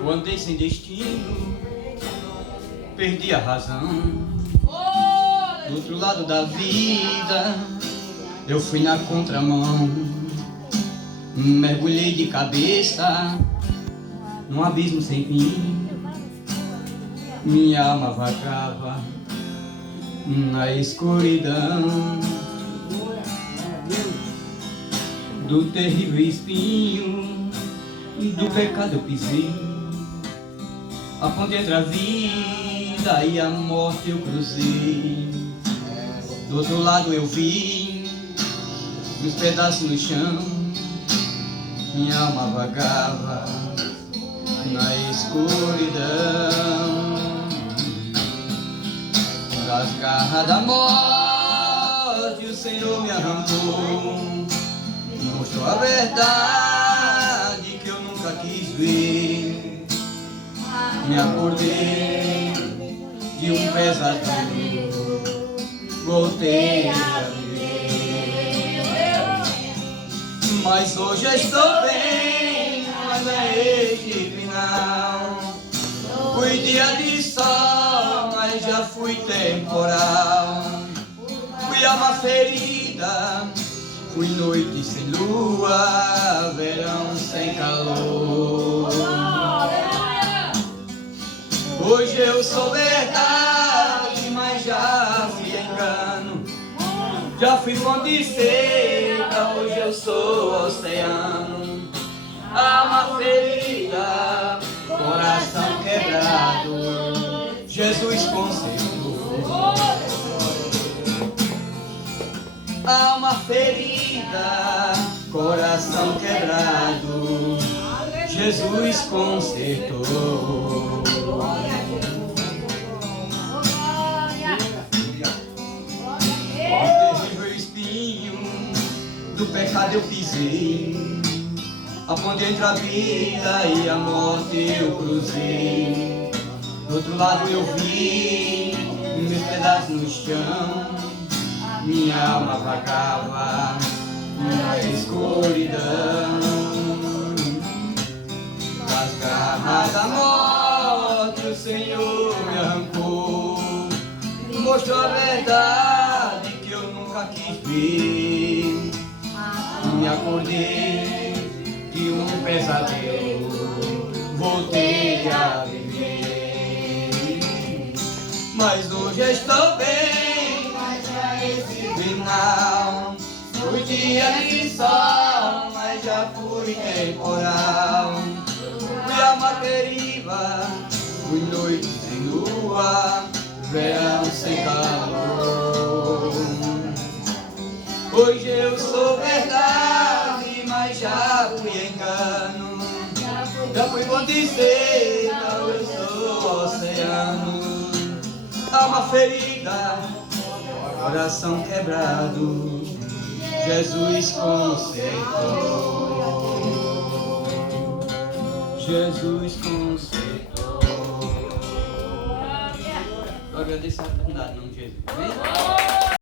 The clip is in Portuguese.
Eu andei sem destino, perdi a razão. Do outro lado da vida, eu fui na contramão. Mergulhei de cabeça num abismo sem fim. Minha alma vagava na escuridão do terrível espinho do pecado eu pisei. A ponte entre a vida e a morte eu cruzei. Do outro lado eu vi uns pedaços no chão. Minha alma vagava na escuridão. Das garras da morte o Senhor me arrancou. Mostrou a verdade que eu nunca quis ver. Me acordei de um pesadelo, voltei a viver. Mas hoje eu estou bem, mas é este final. Fui dia de sol, mas já fui temporal. Fui alma ferida, fui noite sem lua, verão sem calor. Hoje eu sou verdade, mas já fui engano. Já fui fonte seca, hoje eu sou oceano. Alma ferida, coração quebrado, Jesus consertou. Alma ferida, coração quebrado, Jesus consertou. O terrível espinho do pecado eu pisei. A ponte entre a vida e a morte eu cruzei. Do outro lado eu vi meus pedaços no chão. Minha alma vagava na escuridão. Das garras da morte o Senhor me arrancou. Mostrou a verdade que eu nunca quis ver. Me acordei de um pesadelo, voltei a viver. Mas hoje eu estou bem, mas já esse final. Fui dia de sol, mas já fui temporal. Fui alma deriva, fui noite sem lua, verão sem calor. Hoje eu sou verdade, mas já fui engano. Já fui fonte seca, eu sou oceano. Alma ferida, coração quebrado, Jesus consertou. Jesus consertou. Eu agradeço a oportunidade, em nome de Jesus. Amém?